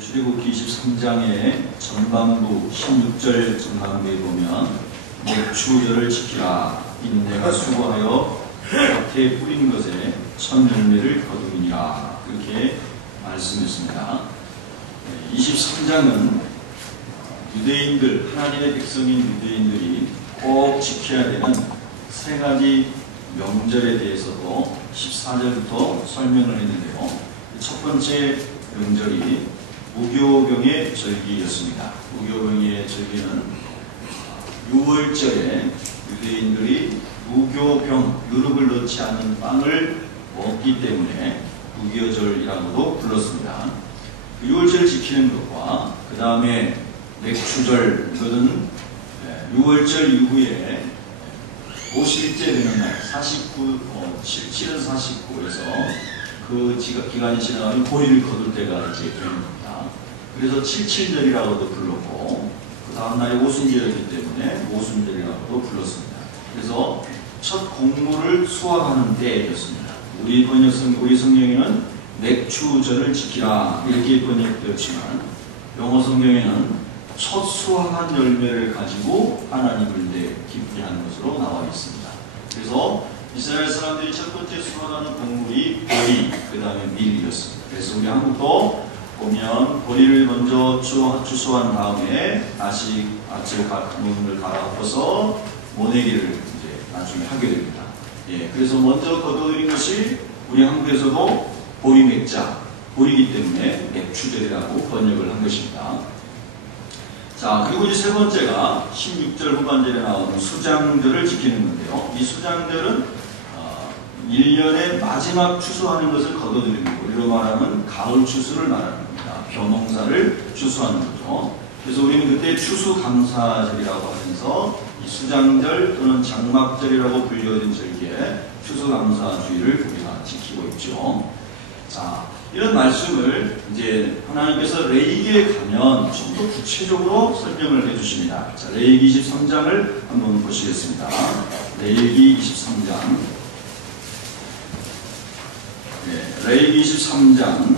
출애굽기 23장의 전반부 16절 전반부에 보면 맥추절을 지키라. 이는 내가 수고하여 밭에 뿌린 것에 첫 열매를 거두리니라. 그렇게 말씀했습니다. 23장은 유대인들, 하나님의 백성인 유대인들이 꼭 지켜야 되는 세 가지 명절에 대해서도 14절부터 설명을 했는데요. 첫 번째 명절이 무교병의 절기였습니다. 무교병의 절기는 6월절에 유대인들이 무교병, 유럽을 넣지 않는 빵을 먹기 때문에 무교절이라고도 불렀습니다. 6월절을 지키는 것과 그 다음에 맥추절, 이것은 6월절 이후에 50일째 되는 날, 7은 49에서 그 기간이 지나가면 보리를 거둘 때가 이제 되는 겁니다. 그래서 77절이라고도 불렀고, 그 다음날이 오순절이기 때문에 오순절이라고도 불렀습니다. 그래서 첫 곡물을 수확하는 때였습니다. 우리 성경에는 맥추절을 지키라 이렇게 번역되었지만, 영어 성경에는 첫 수확한 열매를 가지고 하나님을 기쁘게 하는 것으로 나와 있습니다. 그래서 이스라엘 사람들이 첫 번째 수확하는 곡물이 보리, 그 다음에 밀이었습니다. 그래서 우리 한국도 보면 보리를 먼저 추수한 다음에 다시 물을 갈아엎어서 모내기를 이제 나중에 하게 됩니다. 그래서 먼저 거둬들인 것이 우리 한국에서도 보리 맥자, 보리이기 때문에 맥추절이라고 번역을 한 것입니다. 자, 그리고 이제 세 번째가 16절 후반절에 나오는 수장절을 지키는 건데요. 이 수장절은 1년의 마지막 추수하는 것을 거둬들이는 거고, 우리로 말하면 가을 추수를 말하는 겁니다. 벼농사를 추수하는 거죠. 그래서 우리는 그때 추수감사절이라고 하면서 이 수장절 또는 장막절이라고 불려진 절기에 추수감사주의를 우리가 지키고 있죠. 자, 이런 말씀을 이제 하나님께서 레위기에 가면 좀 더 구체적으로 설명을 해주십니다. 자, 레위기 23장을 한번 보시겠습니다. 레위기 23장. 레위기 23장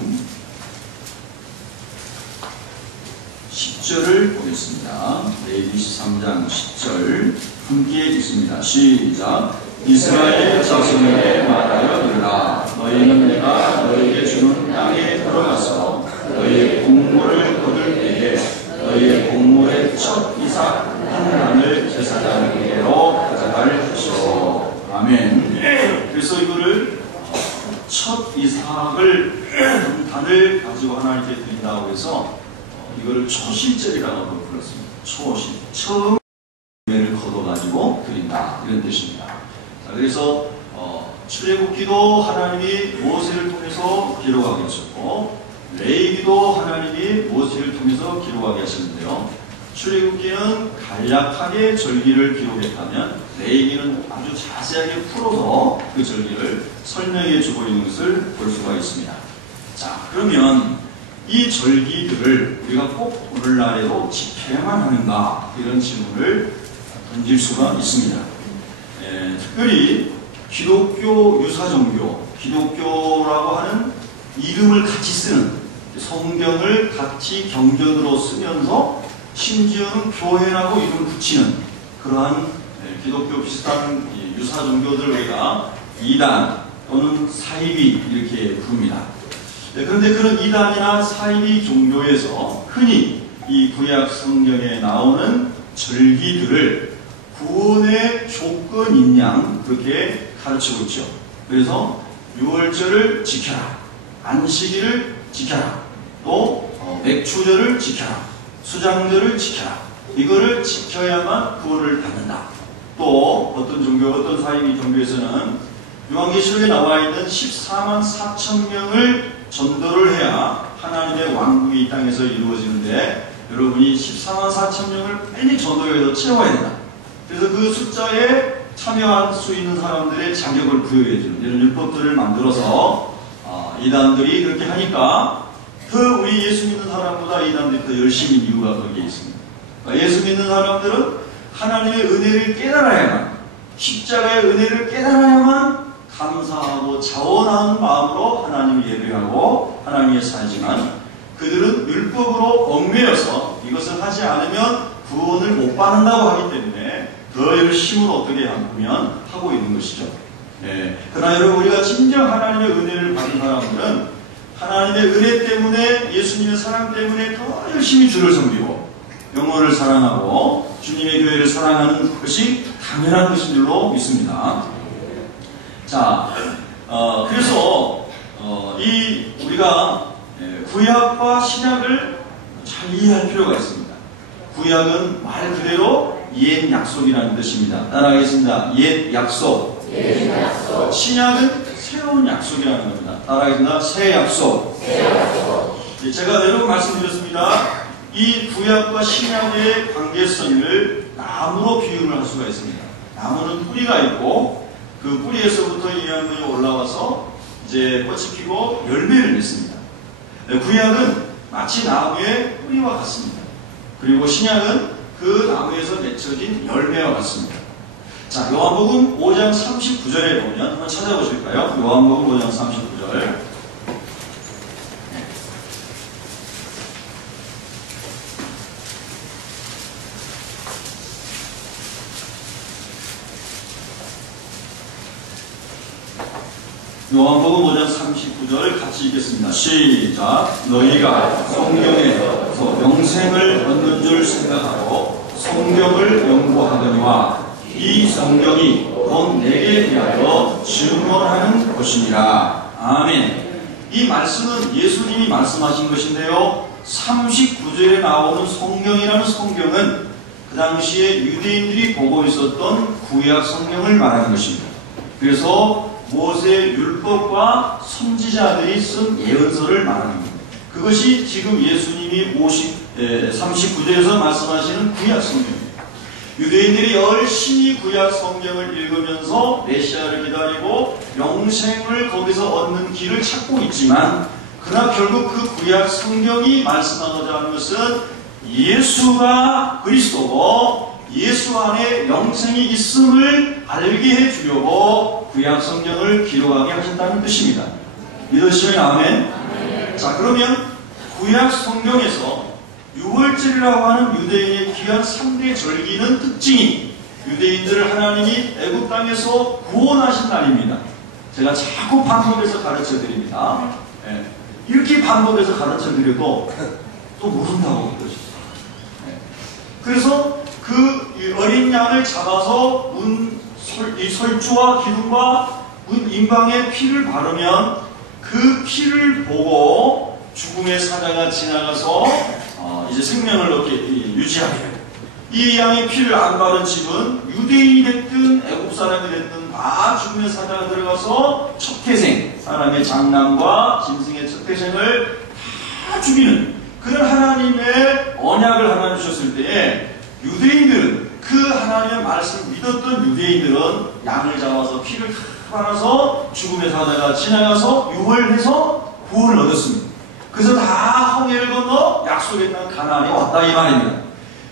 10절을 보겠습니다. 레위기 23장 10절 함께 읽습니다. 시작. 이스라엘 자손에게 말하여 이르라. 너희는 내가 너희에게 주는 땅에 들어가서 너희의 곡물을 거둘 때에 너희의 곡물의 첫 이삭 한 단을 제사장에게로 가져갈 것이오. 아멘. 그래서 이거를 첫 이삭을 한 단을 가지고 하나님께 드린다고 해서 이거를 초실절이라고 불렀습니다. 초실, 처음 열매를 거둬가지고 드린다, 이런 뜻입니다. 자, 그래서 출애굽기도 하나님이 모세를 통해서 기록하게 하셨고, 레위기도 하나님이 모세를 통해서 기록하게 하셨는데요. 출애굽기는 간략하게 절기를 기록했다면 레위기는 아주 자세하게 풀어서 그 절기를 설명해 주고 있는 것을 볼 수가 있습니다. 자, 그러면 이 절기들을 우리가 꼭 오늘날에도 지켜야만 하는가, 이런 질문을 던질 수가 있습니다. 특별히 기독교 유사종교, 기독교라고 하는 이름을 같이 쓰는, 성경을 같이 경전으로 쓰면서 심지어는 교회라고 이름을 붙이는 그러한 기독교 비슷한 유사종교들 우리가 이단 또는 사이비 이렇게 부릅니다. 그런데 그런 이단이나 사이비 종교에서 흔히 이 구약 성경에 나오는 절기들을 구원의 조건인 양 그렇게 가르치고 있죠. 그래서 6월절을 지켜라, 안식일을 지켜라, 또 맥추절을 지켜라, 수장절을 지켜라. 이거를 지켜야만 구원을 받는다. 또 어떤 종교, 어떤 사이비 종교에서는 요한계시록에 나와 있는 14만 4천 명을 전도를 해야 하나님의 왕국이 이 땅에서 이루어지는데, 여러분이 14만 4천 명을 빨리 전도해서 채워야 된다. 그래서 그 숫자에 참여할 수 있는 사람들의 자격을 부여해주는 이런 율법들을 만들어서 이단들이 그렇게 하니까 더 우리 예수 믿는 사람보다 이단들이 더 열심인 이유가 거기에 있습니다. 그러니까 예수 믿는 사람들은 하나님의 은혜를 깨달아야만, 십자가의 은혜를 깨달아야만 감사하고 자원하는 마음으로 하나님을 예배하고 하나님의 살지만, 그들은 율법으로 얽매여서 이것을 하지 않으면 구원을 못 받는다고 하기 때문에 더 열심으로 어떻게 하면 하고 있는 것이죠. 그러나 여러분, 우리가 진정 하나님의 은혜를 받은 사람들은 하나님의 은혜 때문에, 예수님의 사랑 때문에 더 열심히 주를 섬기고 영혼을 사랑하고 주님의 교회를 사랑하는 것이 당연한 것인 줄로 믿습니다. 자, 그래서 우리가 구약과 신약을 잘 이해할 필요가 있습니다. 구약은 말 그대로 옛 약속이라는 뜻입니다. 따라하겠습니다. 옛 약속. 신약은 새로운 약속이라는 겁니다. 따라하겠습니다. 새 약속. 제가 여러 번 말씀드렸습니다. 이 구약과 신약의 관계성을 나무로 비유를 할 수가 있습니다. 나무는 뿌리가 있고 그 뿌리에서부터 이 열매가 올라와서 이제 꽃이 피고 열매를 맺습니다. 구약은 마치 나무의 뿌리와 같습니다. 그리고 신약은 그 나무에서 맺혀진 열매와 같습니다. 자, 요한복음 5장 39절에 보면 한번 찾아보실까요? 요한복음 5장 39절. 요한복음 5장 39절을 같이 읽겠습니다. 시작. 너희가 성경에서 영생을 얻는 줄 생각하고 성경을 연구하거니와 이 성경이 곧 내게 대하여 증언하는 것이니라. 아멘. 이 말씀은 예수님이 말씀하신 것인데요, 39절에 나오는 성경이라는 성경은 그 당시에 유대인들이 보고 있었던 구약 성경을 말하는 것입니다. 그래서 모세 율법과 선지자들이 쓴 예언서를 말하는 겁니다. 그것이 지금 예수님이 39절에서 말씀하시는 구약 성경입니다. 유대인들이 열심히 구약 성경을 읽으면서 메시아를 기다리고 영생을 거기서 얻는 길을 찾고 있지만, 그러나 결국 그 구약 성경이 말씀하고자 하는 것은 예수가 그리스도고 예수 안에 영생이 있음을 알게 해주려고 구약 성경을 기록하게 하셨다는 뜻입니다. 믿으시면 아멘. 자, 그러면 구약 성경에서 유월절이라고 하는 유대인의 귀한 3대 절기는 특징이 유대인들을 하나님이 애굽 땅에서 구원하신 날입니다. 제가 자꾸 반복해서 가르쳐 드립니다. 이렇게 반복해서 가르쳐 드려도 또 모른다고 그러죠. 그래서 그 어린 양을 잡아서 설주와 기둥과 인방에 피를 바르면 그 피를 보고 죽음의 사자가 지나가서 이제 생명을 얻게 유지하게 됩니다. 이 양의 피를 안 바른 집은 유대인이 됐든 애국 사람이 됐든 다 죽음의 사자가 들어가서 첫 태생, 사람의 장남과 짐승의 첫 태생을 다 죽이는 그런 하나님의 언약을 하나 주셨을 때에 유대인들은, 그 하나님의 말씀을 믿었던 유대인들은 양을 잡아서 피를 빨아서 죽음의 사자가 지나가서 유월해서 구원을 얻었습니다. 그래서 다 홍해를 건너 약속의 땅 가나안에 왔다 이 말입니다.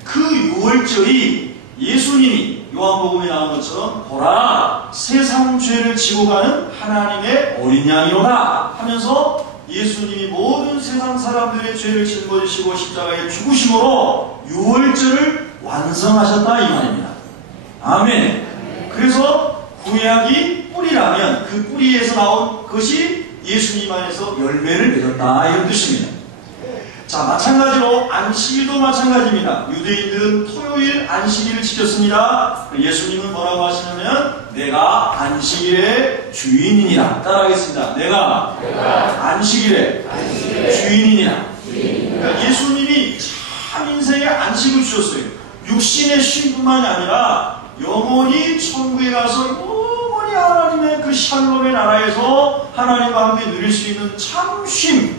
그 유월절이 예수님이 요한복음에 나온 것처럼 보라 세상 죄를 지고 가는 하나님의 어린 양이로다 하면서 예수님이 모든 세상 사람들의 죄를 짊어지시고 십자가에 죽으심으로 유월절을 완성하셨다 이 말입니다. 아멘. 그래서 구약이 뿌리라면 그 뿌리에서 나온 것이 예수님 안에서 열매를 맺었다 이런 뜻입니다. 자, 마찬가지로 안식일도 마찬가지입니다. 유대인들은 토요일 안식일을 지켰습니다. 예수님은 뭐라고 하시냐면 내가 안식일의 주인이니라. 따라하겠습니다. 내가 안식일의 주인이니라. 그러니까 예수님이 참 인생의 안식을 주셨어요. 육신의 쉼뿐만이 아니라 영원히 천국에 가서 영원히 하나님의 그 샬롬의 나라에서 하나님과 함께 누릴 수 있는 참 쉼,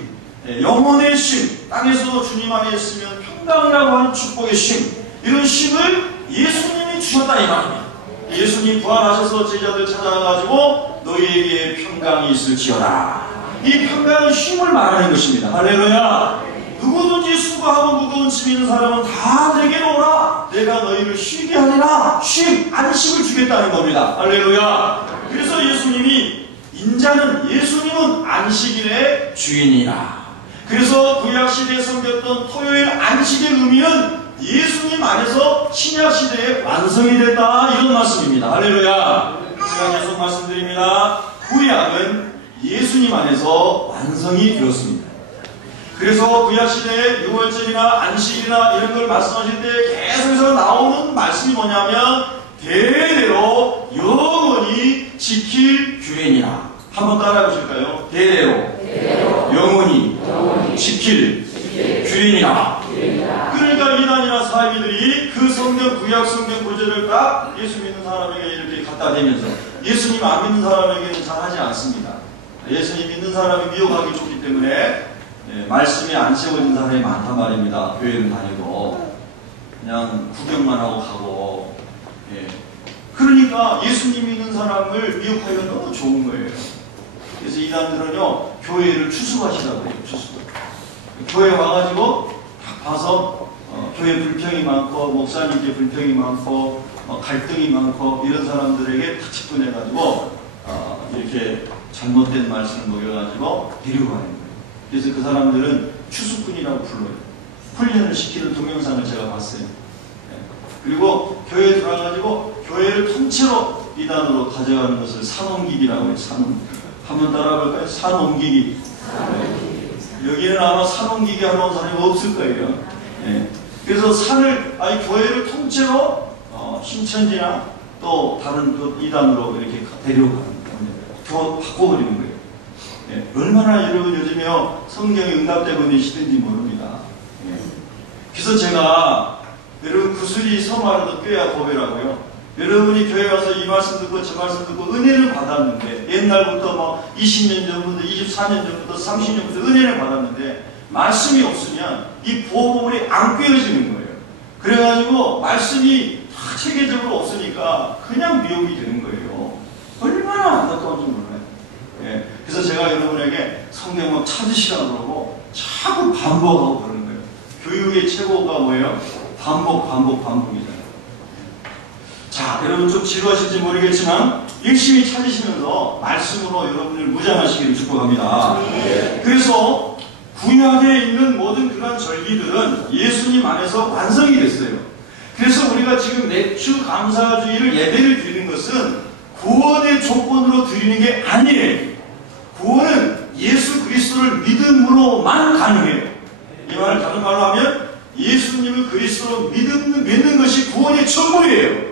영혼의 쉼, 땅에서 주님 안에 있으면 평강이라고 하는 축복의 쉼, 이런 쉼을 예수님이 주셨다 이 말입니다. 예수님 부활하셔서 제자들 찾아가지고 너희에게 평강이 있을지어다. 이 평강은 쉼을 말하는 것입니다. 할렐루야. 누구든지 수고하고 무거운 짐 있는 사람은 다 내게로 오라. 내가 너희를 쉬게 하리라. 쉼, 안식을 주겠다는 겁니다. 할렐루야. 그래서 예수님은 안식일의 주인이라. 그래서 구약시대에 섬겼던 토요일 안식의 의미는 예수님 안에서 신약시대의 완성이 됐다, 이런 말씀입니다. 할렐루야. 제가 계속 말씀드립니다. 구약은 예수님 안에서 완성이 되었습니다. 그래서 구약시대에 유월절이나 안식이나 이런 걸 말씀하실 때 계속해서 나오는 말씀이 뭐냐면 대대로 영원히 지킬 규례니라. 한번 따라해 보실까요? 대대로 영원히 지킬 규례니라. 그러니까 이단이나 사이비들이 그 성경, 구약 성경 구절을 딱 예수 믿는 사람에게 이렇게 갖다 대면서 예수님 안 믿는 사람에게는 잘 하지 않습니다. 예수님 믿는 사람이 미혹하기 좋기 때문에 말씀이 안 채워진 사람이 많단 말입니다. 교회는 다니고 그냥 구경만 하고 가고. 그러니까 예수님 믿는 사람을 미혹하기가 너무 좋은 거예요. 그래서 이단들은요, 교회를 추수하시라고 해요. 추수. 교회 와가지고 딱 봐서 교회 불평이 많고 목사님께 불평이 많고 갈등이 많고 이런 사람들에게 탁 접근해가지고 이렇게 잘못된 말씀을 먹여가지고 데리고 가는 거예요. 그래서 그 사람들은 추수꾼이라고 불러요. 훈련을 시키는 동영상을 제가 봤어요. 그리고 교회에 들어가가지고 교회를 통째로 이단으로 가져가는 것을 산옮기기라고 해요. 한번 따라볼까요? 산옮기기. 여기는 아마 산옮기기 하러 온 사람이 없을 거예요. 그래서 교회를 통째로 신천지나 또 다른 이단으로 이렇게 데려가는 거예요. 바꿔버리는 거예요. 얼마나 여러분 요즘에 성경이 응답되고 계시든지 모릅니다. 그래서 제가 여러분 구슬이 서말도 꾀야 보배라고요. 여러분이 교회 와서 이 말씀 듣고 저 말씀 듣고 은혜를 받았는데 옛날부터 20년 전부터 24년 전부터 30년부터 은혜를 받았는데 말씀이 없으면 이 보호물이 안 꿰어지는 거예요. 그래가지고 말씀이 다 체계적으로 없으니까 그냥 미혹이 되는 거예요. 얼마나 안타까운지 몰라요. 그래서 제가 여러분에게 성경 막 찾으시라고 그러고 자꾸 반복하고 그러는 거예요. 교육의 최고가 뭐예요? 반복이잖아요. 자, 여러분 좀 지루하실지 모르겠지만 열심히 찾으시면서 말씀으로 여러분을 무장하시기를 축복합니다. 그래서 구약에 있는 모든 그런 절기들은 예수님 안에서 완성이 됐어요. 그래서 우리가 지금 매주 감사주일을 예배를 드리는 것은 구원의 조건으로 드리는 게 아니에요. 구원은 예수 그리스도를 믿음으로만 가능해요. 이 말을 다른 말로 하면 예수님을 그리스도로 믿는 것이 구원의 전부예요.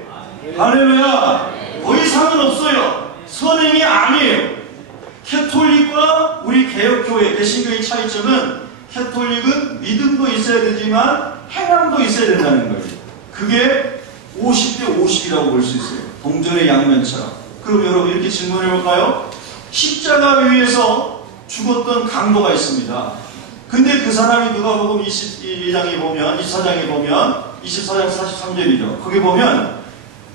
할렐루야. 더 이상은 없어요. 선행이 아니에요. 캐톨릭과 우리 개혁교회, 개신교의 차이점은 캐톨릭은 믿음도 있어야 되지만 행함도 있어야 된다는 거예요. 그게 50대 50이라고 볼 수 있어요. 동전의 양면처럼. 그럼 여러분 이렇게 질문해 볼까요? 십자가 위에서 죽었던 강도가 있습니다. 근데 그 사람이 누가복음 22장에 보면 24장에 보면 24장 43절이죠. 거기 보면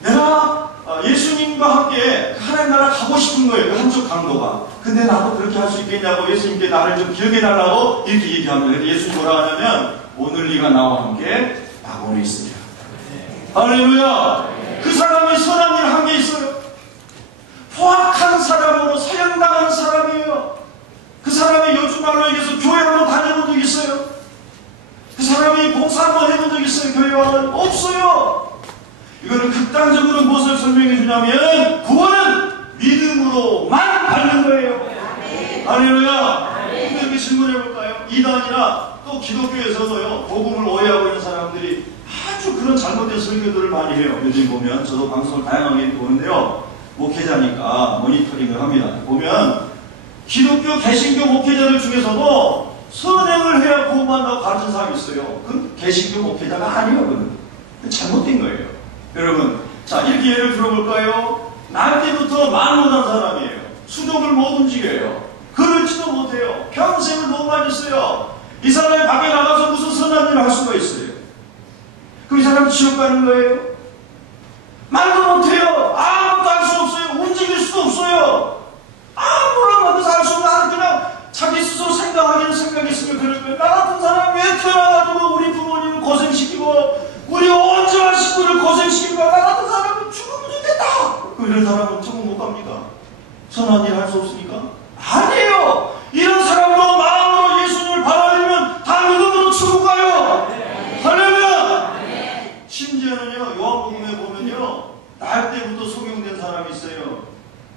내가 예수님과 함께 하나님 나라 가고 싶은 거예요. 그 한쪽 강도가. 근데 나도 그렇게 할 수 있겠냐고 예수님께 나를 좀 기억해달라고 이렇게 얘기합니다. 예수님 뭐라 하냐면 오늘 네가 나와 함께 낙원에 있으리라. 할렐루야. 그 사람이 선한 일 한 게 있어요. 포악한 사람으로 사형당한 사람이에요. 그 사람이 요즘 말로 얘기해서 교회 한번 다녀본 적 있어요? 그 사람이 봉사 한번 해본 적 있어요? 교회 와는 없어요. 이거는 극단적으로 무엇을 설명해 주냐면 구원은 믿음으로만 받는 거예요. 할렐루야. 이렇게 질문해 볼까요? 이단이나 또 기독교에서도요, 복음을 오해하고 있는 사람들이 아주 그런 잘못된 설교들을 많이 해요. 요즘 보면 저도 방송을 다양하게 보는데요, 목회자니까 모니터링을 합니다. 보면 기독교 개신교 목회자들 중에서도 선행을 해야 구원받는다고 가르치는 사람이 있어요. 그건 개신교 목회자가 아니에요. 그건 잘못된 거예요. 여러분, 자, 이렇게 예를 들어볼까요? 날 때부터 말 못한 사람이에요. 수족을 못 움직여요. 그렇지도 못해요. 평생을 너무 많이 써요. 이 사람이 밖에 나가서 무슨 선한 일을 할 수가 있어요? 그럼 이 사람은 지옥 가는 거예요? 말도 못해요. 아무것도 할 수 없어요. 움직일 수도 없어요. 아무런 것도 할 수 없는, 그냥 자기 스스로 생각하기는 생각했으면 그럴 거예요. 나 같은 사람 왜 태어나가지고 우리 부모님을 고생시키고 우리 온 집안 식구를 고생시키고 나 같은 사람은 죽으면 좋겠다. 그럼 이런 사람은 천국 못 갑니까? 선한 일 할 수 없습니까? 아니에요. 이런 사람도 마음으로 예수님을 바라는 날 때부터 소경된 사람이 있어요.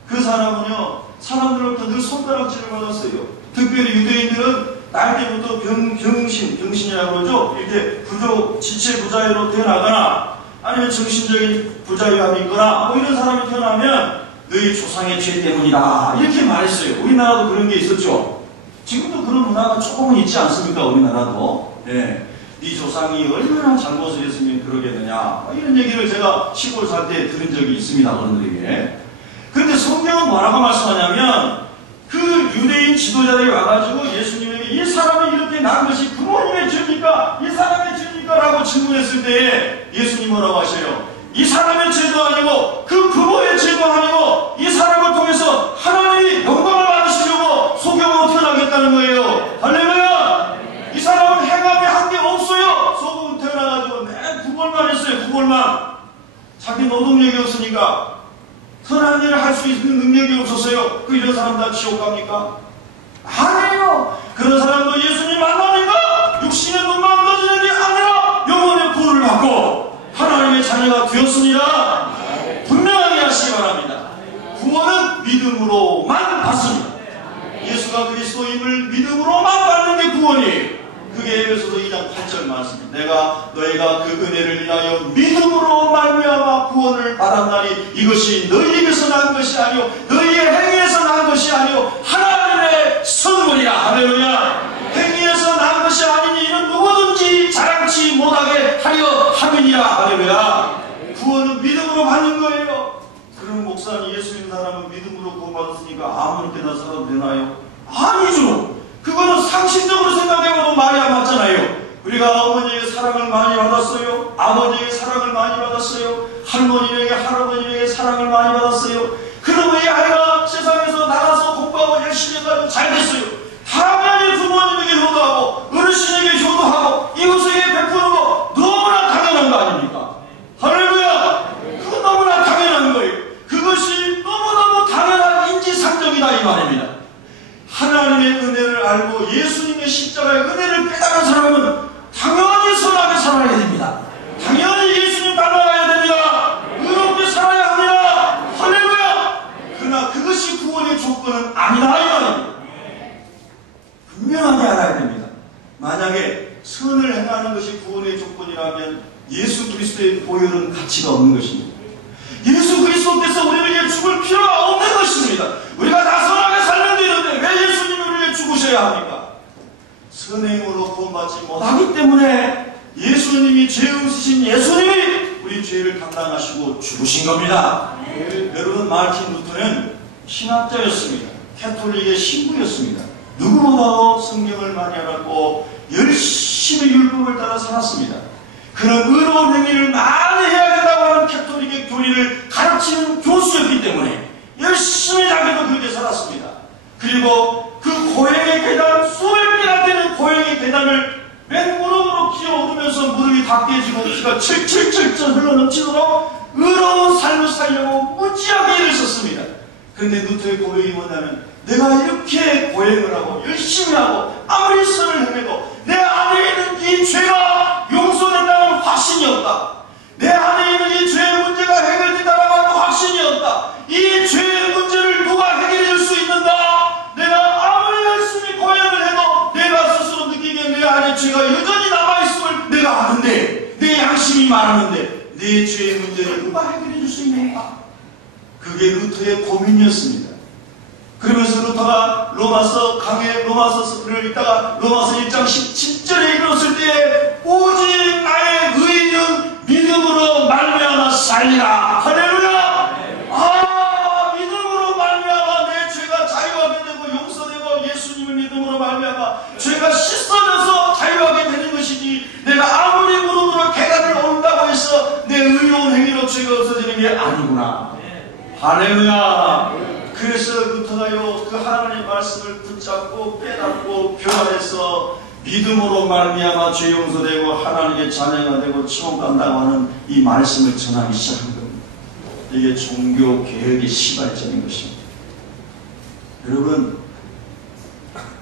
그 사람은요, 사람들로부터 늘 손가락질을 받았어요. 특별히 유대인들은 날 때부터 병신이라고 그러죠. 이렇게 부족, 지체 부자유로 태어나거나 아니면 정신적인 부자유함이 있거나 뭐 이런 사람이 태어나면 너희 조상의 죄 때문이다 이렇게 말했어요. 우리나라도 그런 게 있었죠. 지금도 그런 문화가 조금은 있지 않습니까? 우리나라도. 네 조상이 얼마나 잘못을 했으면 그러겠느냐 이런 얘기를 제가 시골 살 때 들은 적이 있습니다. 어른들에게. 그런데 성경은 뭐라고 말씀하냐면 그 유대인 지도자들이 와가지고 예수님에게 이 사람이 이렇게 난 것이 부모님의 죄입니까? 이 사람의 죄입니까? 라고 질문했을 때에 예수님 뭐라고 하셔요? 이 사람의 죄도 아니고 그 부모의 죄도 아니고 이 사람을 통해서 하나님이 영광을 받으시려고 소경으로 태어나겠다는 거예요. 할렐루야! 이 사람은 행함이 한 게 없어요. 소금 태어나가지고 맨 구걸만 했어요. 구걸만. 자기 노동력이 없으니까 선한 일을 할 수 있는 능력이 없었어요. 그 이런 사람 다 지옥 갑니까? 아니에요. 그런 사람도 예수님 만나니까 육신의 눈만 떠지는 게 아니라 영혼의 구원을 받고 하나님의 자녀가 되었습니다. 분명하게 하시기 바랍니다. 구원은 믿음으로만 받습니다. 예수가 그리스도임을 믿음으로만 받는 게 구원이에요. 그게 에베소서 2장 8절 말씀입니다. 내가 너희가 그 은혜를 인하여 믿음으로 말미암아 구원을 받았나니 이것이 너희에게서 난 것이 아니요 너희의 행위에서 난 것이 아니요 하나님의 선물이라. 할렐루야. 행위에서 난 것이 아니니 이는 누구든지 자랑치 못하게 하려 함이니라. 할렐루야. 구원은 믿음으로 받는 거예요. 그런 목사는 예수 믿는 사람은 믿음으로 구원받았으니까 아무렇게나 살아도 되나요? 아니죠. 그거는 상식적으로 생각해봐도 말이 안 맞잖아요. 우리가 어머니에게 사랑을 많이 받았어요. 아버지에게 사랑을 많이 받았어요. 할머니에게 할아버지에게 사랑을 많이 받았어요. 그러면 이 아이가 세상에서 나가서 공부하고 열심히 해가지고 잘 됐어요. 당연히 부모님에게 효도하고 어르신에게 효도하고 이웃에게 베푸는 거 너무나 당연한 거 아닙니까? 할렐루야! 그건 너무나 당연한 거예요. 그것이 너무너무 당연한 인지상정이다 이 말입니다. 하나님의 은혜를 알고 예수님의 십자가의 은혜를 깨달은 사람은 당연히 선하게 살아야 됩니다. 당연히 예수님 따라가야 됩니다. 의롭게 살아야 합니다. 할렐루야! 그러나 그것이 구원의 조건은 아니다 이 말입니다. 분명하게 알아야 됩니다. 만약에 선을 행하는 것이 구원의 조건이라면 예수 그리스도의 보혈은 가치가 없는 것입니다. 예수 그리스도께서 우리에게 죽을 필요가 없는 것입니다. 우리가 다 선하게 살면 되는데 왜 예수님이 우리에게 죽으셔야 합니까? 선행으로 구원받지 못하기 때문에 예수님이 죄 없으신 예수님이 우리 죄를 감당하시고 죽으신 겁니다. 여러분 마르틴 루터는 신학자였습니다. 캐톨릭의 신부였습니다. 누구보다도 성경을 많이 알았고 열심히 율법을 따라 살았습니다. 그런 의로운 행위를 많이 해야 된다고 하는 캐톨릭의 교리를 가르치는 교수였기 때문에 열심히 자기도 그렇게 살았습니다. 그리고 그 고행의 계단, 수백 개나 되는 고행의 계단을 맨무릎으로 기어오르면서 무릎이 다 깨지고 피가 철철철철 흘러넘치도록 의로운 삶을 살려고 무지하게 일을 썼습니다. 그런데 루터의 고백이 뭐냐면 내가 이렇게 고행을 하고 열심히 하고 아무리 선을 행해도 내 안에 있는 이 죄가 용서된다는 확신이 없다. 내 안에 있는 이 죄의 문제가 해결된다는 확신이 없다. 이 죄의 문제를 누가 해결해 줄 수 있는가? 내가 아무리 열심히 고행을 해도 내가 스스로 느끼기에 내 안에 죄가 여전히 남아있음을 내가 아는데 내 양심이 말하는데 내 죄의 문제를 누가 해결해 줄 수 있는가? 그게 루터의 고민이었습니다. 그러면서 루터가 로마서 로마서를 읽다가 로마서 1장 17절에 이르렀을 때 오직 나의 의인은 믿음으로 말미암아 살리라. 할렐루야. 믿음으로 말미암아 내 죄가 자유하게 되고 용서되고 예수님을 믿음으로 말미암아 죄가 씻어져서 자유하게 되는 것이지 내가 아무리 무릎으로 계단을 오른다고 해서 내 의로운 행위로 죄가 없어지는 게 아니구나. 할렐루야. 그래서 루터가요 그 하나님의 말씀을 붙잡고 깨닫고 교환해서 믿음으로 말미암아 죄 용서되고 하나님의 자녀가 되고 지옥 간다고 하는 이 말씀을 전하기 시작한 겁니다. 이게 종교 개혁의 시발점인 것입니다. 여러분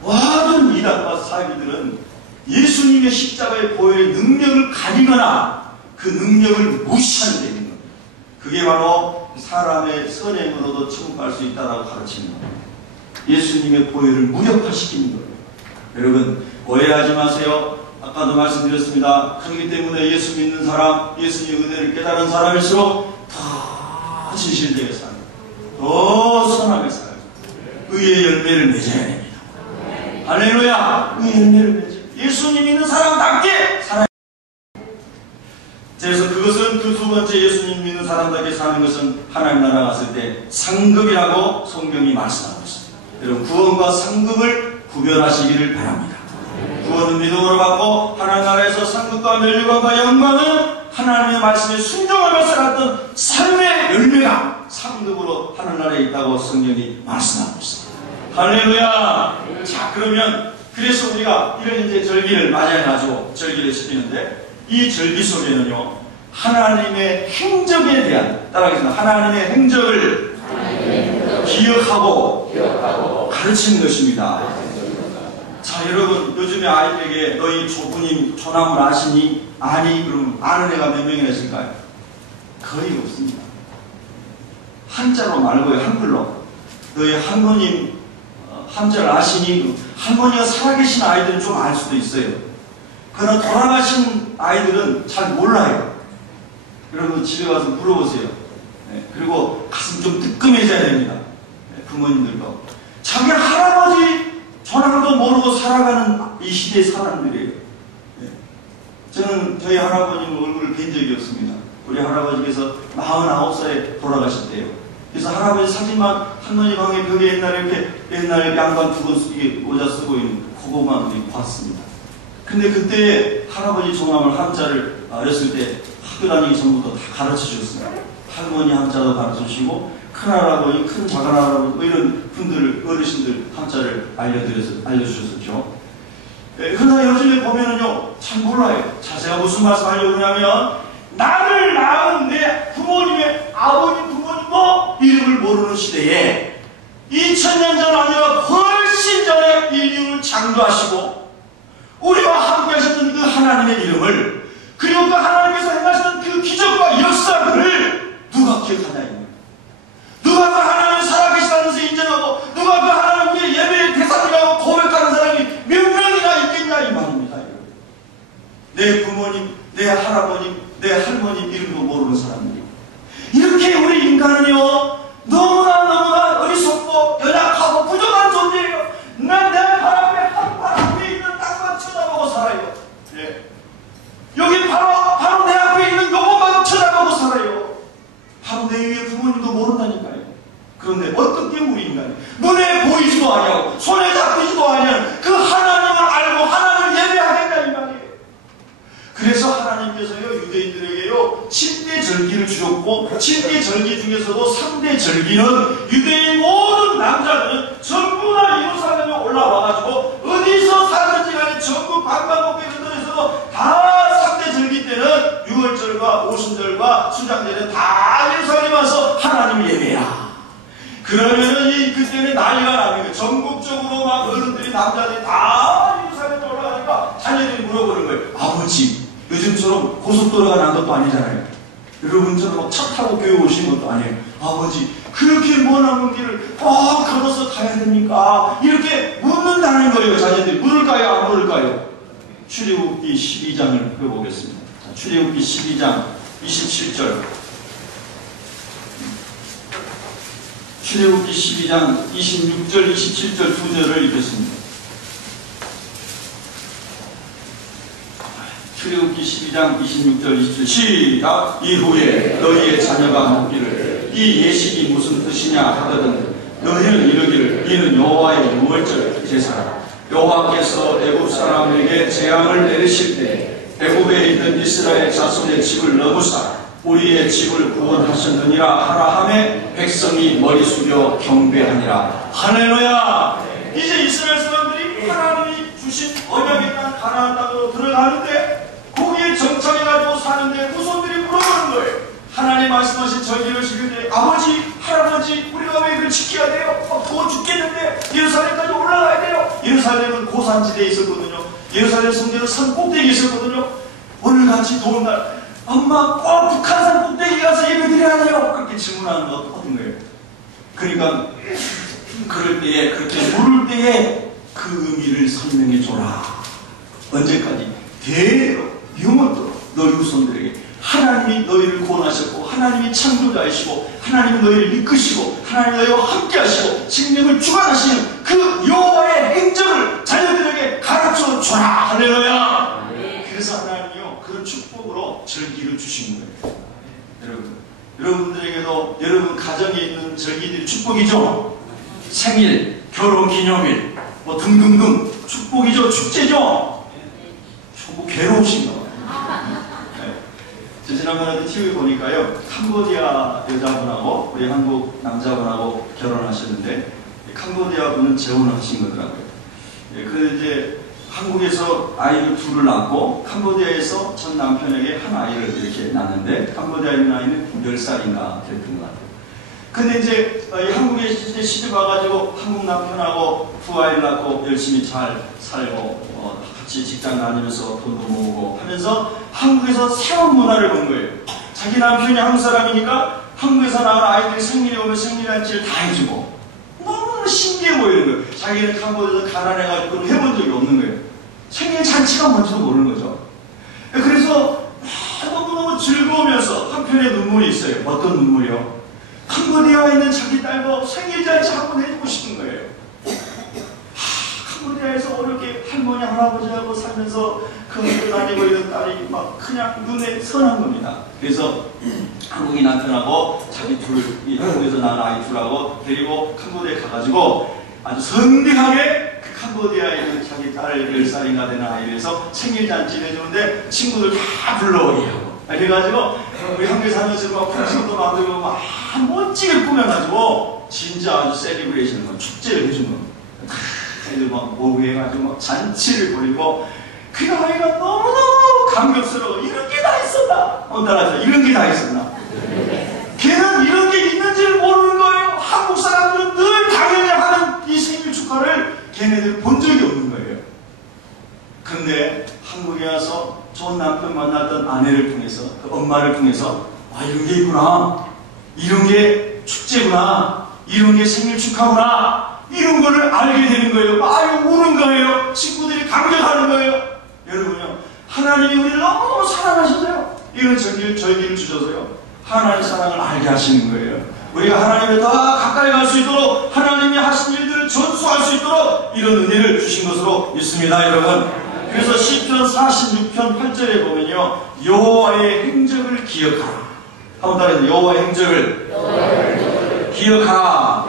모든 이단과 사기들은 예수님의 십자가의 보혈의 능력을 가리거나 그 능력을 무시하는 데 있는 겁니다. 그게 바로 사람의 선행으로도 천국 갈 수 있다라고 가르치는 거예요. 예수님의 보혈을 무력화시키는 거예요. 여러분 오해하지 마세요. 아까도 말씀드렸습니다. 그렇기 때문에 예수 믿는 사람, 예수님의 은혜를 깨달은 사람일수록 더 진실되게 살아요. 더 선하게 살아요. 의의 열매를 맺어야 됩니다. 할렐루야! 의의 열매를 맺어요. 예수님 믿는 사람답게 살아야 됩니다. 그래서 그것은 그 두 번째 예수님 믿는 사람답게 사는 것은 하나님 나라 갔을 때 상급이라고 성경이 말씀하고 있습니다. 여러분 구원과 상급을 구별하시기를 바랍니다. 구원은 믿음으로 받고 하나님 나라에서 상급과 멸류관과 영광은 하나님의 말씀에 순종하며 살았던 삶의 열매가 상급으로 하늘 나라에 있다고 성경이 말씀하고 있습니다. 할렐루야! 자 그러면 그래서 우리가 이런 이제 절기를 맞이해가지고 절기를 지키는데 이 절기 속에는요 하나님의 행적에 대한 따라하겠습니다. 하나님의 행적을 기억하고 가르치는 것입니다. 자 여러분 요즘에 아이들에게 너희 조부님 조남을 아시니? 아니? 그럼 아는 애가 몇 명이나 있을까요? 거의 없습니다. 한자로 말고요 한글로 너희 할머님 한자를 아시니? 할머니가 살아계신 아이들은 좀 알 수도 있어요. 그러나 돌아가신 아이들은 잘 몰라요. 여러분 집에 가서 물어보세요. 네, 그리고 가슴 좀 뜨끔해져야 됩니다. 네, 부모님들도 자기 할아버지 전화도 모르고 살아가는 이 시대의 사람들이에요. 네. 저는 저희 할아버님 얼굴을 뵌 적이 없습니다. 우리 할아버지께서 49살에 돌아가실 때요. 그래서 할아버지 사진만 할머니 방에 벽에 옛날 양반 두 번 모자 쓰고 있는 그거만 봤습니다. 근데 그때 할아버지 조남을 한자를 어렸을 때 학교 다니기 전부터 다 가르쳐 주셨어요. 할머니 한자도 가르쳐 주시고 큰할아버지, 큰 작은할아버지 뭐 이런 분들, 어르신들 한자를 알려주셨었죠. 그러나 요즘에 보면은요 잘 몰라요. 자 제가 무슨 말씀 하려고 그러냐면 나를 낳은 내 부모님의 아버님 부모님도 이름을 모르는 시대에 2000년 전 아니라 훨씬 전에 인류를 창조하시고 우리와 함께 하셨던 그 하나님의 이름을 그리고 그 하나님께서 행하셨던 그 기적과 역사를 누가 기억하나요? 누가 그 하나님을 살아계시다면서 인정하고 누가 그 하나님의 예배의 대상이라고 고백하는 사람이 몇 명이나 있겠냐 이 말입니다. 내 부모님, 내 할아버님, 내 할머니 이름도 모르는 사람들이고 이렇게 우리 인간은요 너무나 어리석고 연약하고 부족한 존재예요. 난 내 발 앞에 한 앞에 있는 땅만 쳐다보고 살아요. 네. 여기 바로 내 앞에 있는 요것만 쳐다보고 살아요. 바로 내 위에 부모님도 모른다니까요. 그런데 어떻게 우리 인간이 눈에 보이지도 아니하고 손에 잡히지도 아니하는 그 하나님을 알고 하나님을 예배하겠다 이 말이에요. 그래서 하나님께서요 유대인들에게요 7대 절기를 주셨고 7대 절기 중에서도 3대 절기는 유대인 모든 남자들은 전부 다 예루살렘에 올라와가지고 어디서 살든지 간에 전부 관광객 들에서도 다 3대 절기 때는 6월절과 오순절과 순장절에 다 예루살렘에 와서 하나님을 예배해라. 그러면은 그때는 난리가 나는 거예요. 전국적으로 막 어른들이 남자들이 다 예루살렘에 올라가니까 자녀들이 물어보는 거예요. 아버지 요즘처럼 고속도로가 난 것도 아니잖아요. 여러분처럼 차 타고 교회 오신 것도 아니에요. 아버지 그렇게 먼 길을 걸어서 가야 됩니까? 이렇게 묻는다는 거예요. 자녀들이 물을까요 안 물을까요? 출애굽기 12장을 펴보겠습니다. 출애굽기 12장 27절 출애굽기 12장 26절 27절 두 절을 읽겠습니다. 출애굽기 12장 26절 27절 시작. 이후에 너희의 자녀가 묻기를 이 예식이 무슨 뜻이냐 하거든 너희는 이르기를 이는 여호와의 유월절 제사라. 여호와께서 애굽 사람에게 재앙을 내리실 때 애굽에 있는 이스라엘 자손의 집을 넘으사 우리의 집을 구원하셨느니라 하라 하매 백성이 머리 숙여 경배하니라. 할렐루야. 이제 이스라엘 사람들이 하나님이 주신 언약의 땅 가나안 땅으로 들어가는데 거기에 정착해가지고 사는데 후손들이 물어보는 거예요. 하나님 말씀하신 절기를 지킬 때 아버지 할아버지 우리가 왜 이걸 지켜야 돼요? 더워 죽겠는데 예루살렘까지 올라가야 돼요. 예루살렘은 고산지대에 있었거든요. 예루살렘 성전은 산 꼭대기에 있었거든요. 오늘같이 더운 날 엄마 꼭 북한산 꼭대기 가서 예배드려야 하나요? 그렇게 질문하는 거 똑같은 거예요. 그러니까 그럴 때에, 그렇게 물을 때에 그 의미를 설명해 줘라. 언제까지? 대대로 영원토록 너희 후손들에게 하나님이 너희를 구원하셨고, 하나님이 창조자이시고, 하나님이 너희를 이끄시고, 하나님이 너희와 함께 하시고 생명을 주관하시는 그 여호와의 행적을 자녀들에게 가르쳐 줘라. 할렐루야. 그래서 하나님이요, 그런 축복으로 절기를 주신 거예요. 여러분들에게도 여러분 가정에 있는 절기들이 축복이죠. 생일, 결혼 기념일, 뭐 등등등 축복이죠. 축제죠. 뭐 괴로우신가 봐요. 네. 저 지난번에 TV 보니까요, 캄보디아 여자분하고 우리 한국 남자분하고 결혼하셨는데, 캄보디아 분은 재혼을 하신 거더라고요. 예, 그 이제 한국에서 아이를 둘을 낳고 캄보디아에서 전 남편에게 한 아이를 이렇게 낳는데, 캄보디아에 있는 아이는 10살인가 됐던 것 같아요. 근데 이제 한국에 시집 와가지고 한국 남편하고 두 아이를 낳고 열심히 잘 살고 같이 직장 다니면서 돈도 모으고 하면서 한국에서 새로운 문화를 본 거예요. 자기 남편이 한국 사람이니까 한국에서 낳은 아이들이 생일이 오면 생일잔치를 다 해주고 너무 신기해 보이는 거예요. 자기는 캄보디아에서 가난해가지고 해본 적이 없는 거예요. 생일잔치가 뭔지도 모르는 거죠. 그래서 너무너무 즐거우면서 한편에 눈물이 있어요. 어떤 눈물이요? 캄보디아에 있는 자기 딸도 생일잔치 한번 해주고 싶은 거예요. 캄보디아에서 어렵게 할머니 할아버지하고 살면서 그 학교 다니고 있는 딸이 막 그냥 눈에 선한 겁니다. 그래서 한국인 남편하고 자기 한국에서 낳은 아이 둘하고 데리고 캄보디아에 가가지고 아주 성대하게 그 캄보디아에 있는 자기 딸 10살인가 되는 아이에서 생일잔치를 해주는데 친구들 다 불러오게 하고, 그래가지고 우리 한국에 살면서 막 풍선도 만들고 막 멋지게 꾸며가지고 진짜 아주 세리브레이션, 축제를 해준 겁니다. 애들 막 모으게 해가지고 막 잔치를 벌이고, 그 아이가 너무너무 감격스러워. 이런 게 다 있었나? 따라서 이런 게 다 있었나? 걔는 이런 게 있는지를 모르는 거예요. 한국 사람들은 늘 당연히 하는 이 생일 축하를 걔네들 본 적이 없는 거예요. 그런데 한국에 와서 좋은 남편 만났던 아내를 통해서, 그 엄마를 통해서, 아, 이런 게 있구나, 이런 게 축제구나, 이런 게 생일 축하구나, 이런 거를 알게 되는 거예요. 아유, 우는 거예요. 친구들이 감격하는 거예요. 여러분요, 하나님이 우리를 너무 사랑하셔서요, 이런 절기를 주셔서요, 하나님의 사랑을 알게 하시는 거예요. 우리가 하나님을 더 가까이 갈 수 있도록, 하나님이 하신 일들을 전수할 수 있도록 이런 은혜를 주신 것으로 믿습니다, 여러분. 그래서 시편 46편 8절에 보면요, 여호와의 행적을 기억하라. 한번 따라해서 여호와의 행적을 기억하라.